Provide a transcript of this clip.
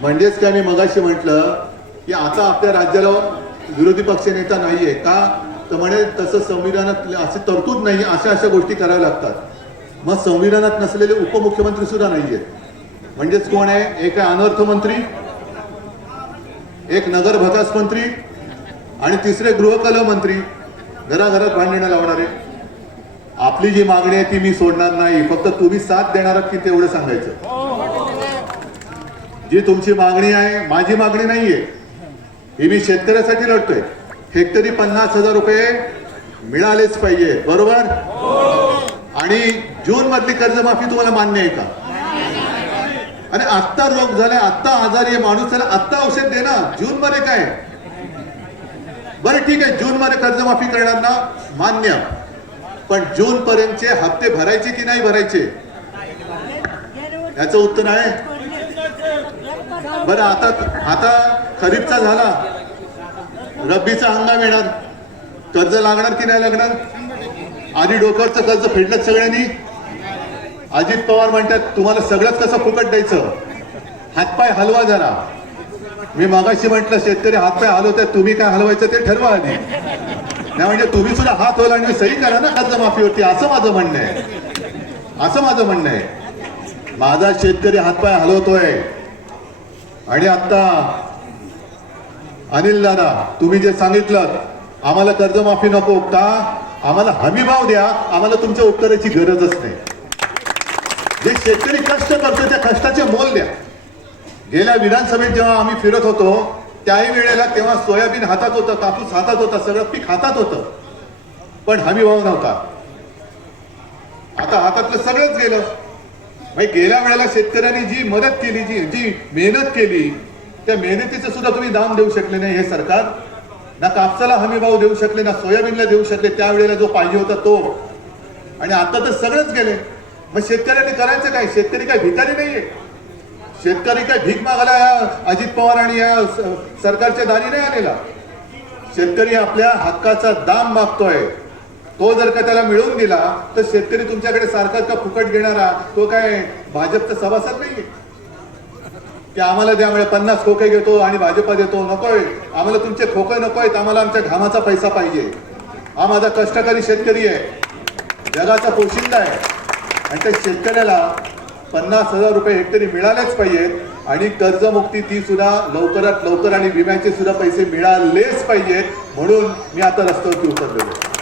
म्हणजेच काय मी मगाशी म्हटलं की आता आपल्या राज्याला विरोधी पक्ष नेता नाहीये का, तर म्हणे तसं संविधानात अशी तरतूद नाही, अशा गोष्टी कराव्या लागतात। मग संविधानात नसलेले उपमुख्यमंत्री सुद्धा नाहीये, म्हणजेच कोण आहे? एक आहे अनर्थ मंत्री, एक नगर विकास मंत्री आणि तिसरे गृहकलह मंत्री, घराघरात भांडणं लावणारे। आपली जी मागणी आहे ती मी सोडणार नाही, फक्त तुम्ही साथ देणार आहात की तेवढं सांगायचं। जी तुमची मागणी आहे माझी मागणी नाहीये, ही मी शेतकऱ्यासाठी लढतोय। हेक्टरी 50,000 रुपये मिळालेच पाहिजे, बरोबर? आणि जून मधली कर्जमाफी तुम्हाला मान्य आहे का? आणि आत्ता रोग झालाय, आत्ता आजारी आहे माणूस, त्याला आत्ता औषध दे ना, जून मध्ये काय? बरं ठीक आहे, जून मध्ये कर्जमाफी करणार ना, मान्य, पण जून पर्यंतचे हप्ते भरायचे की नाही भरायचे याचं उत्तर आहे। बरं आता खरीपचा झाला, रब्बीचा हंगाम येणार, कर्ज लागणार की नाही लागणार? आधी डोक्यावरचं कर्ज फेडलं सगळ्यांनी। अजित पवार म्हणतात तुम्हाला सगळंच कसं फुकट द्यायचं, हातपाय हलवा जरा। मी मागाशी म्हटलं शेतकरी हातपाय हलवतात, तुम्ही काय हलवायचं ते ठरवा आधी, नाही म्हणजे तुम्ही सुद्धा हात हलवा आणि सही करा ना कर्जमाफीवरती, असं माझं म्हणणं आहे, असं माझं म्हणणं आहे। माझा शेतकरी हातपाय हलवतोय। आणि आता अनिल दादा तुम्ही जे सांगितलं आम्हाला कर्जमाफी नको का, आम्हाला हमी भाव द्या, आम्हाला तुमच्या उत्तराची गरजच नाही। जे शेतकरी कष्ट करतो त्या कष्टाचे मोल द्या। गेल्या विधानसभेत जेव्हा आम्ही फिरत होतो त्याही वेळेला तेव्हा सोयाबीन हातात होतं, कापूस हातात होता, सगळं पीक हातात होतं, पण हमी भाव नव्हता। आता हातातलं सगळंच गेलं। गेल्या वेळेला शेतकऱ्यांनी जी मदत केली, जी मेहनत केली, त्या मेहनतीचं सुद्धा तुम्ही दाम देऊ शकले नाही हे सरकार। ना कापसाला हमी भाव देऊ शकले, ना सोयाबीनला देऊ शकले त्यावेळेला जो पाहिजे होता तो, आणि आता तर सगळंच गेले। मग शेतकऱ्यांनी करायचं काय? शेतकरी काय भिकारी नाहीये, शेतकरी काय भीक मागायला अजित पवार आणि या सरकारच्या दारी नाही आलेला। शेतकरी आपल्या हक्काचा दाम मागतोय, तो जर का त्याला मिळवून दिला तर शेतकरी तुमच्याकडे सारखा का फुकट घेणारा तो काय भाजपचा सभासद नाहीये की आम्हाला त्यामुळे 50 खोके घेतो आणि भाजपा देतो। नकोय आम्हाला तुमचे खोके नकोय, आम्हाला आमच्या घामाचा पैसा पाहिजे। हा माझा कष्टकरी शेतकरी आहे, जगाचा पोशिंदा आहे, आणि त्या शेतकऱ्याला 50,000 रुपये हेक्टरी मिळालेच पाहिजेत। आणि कर्जमुक्ती ती सुद्धा लवकरात लवकर, आणि विम्याचे सुद्धा पैसे मिळालेच पाहिजेत, म्हणून मी आता रस्त्यावरती उतरलेलो आहे।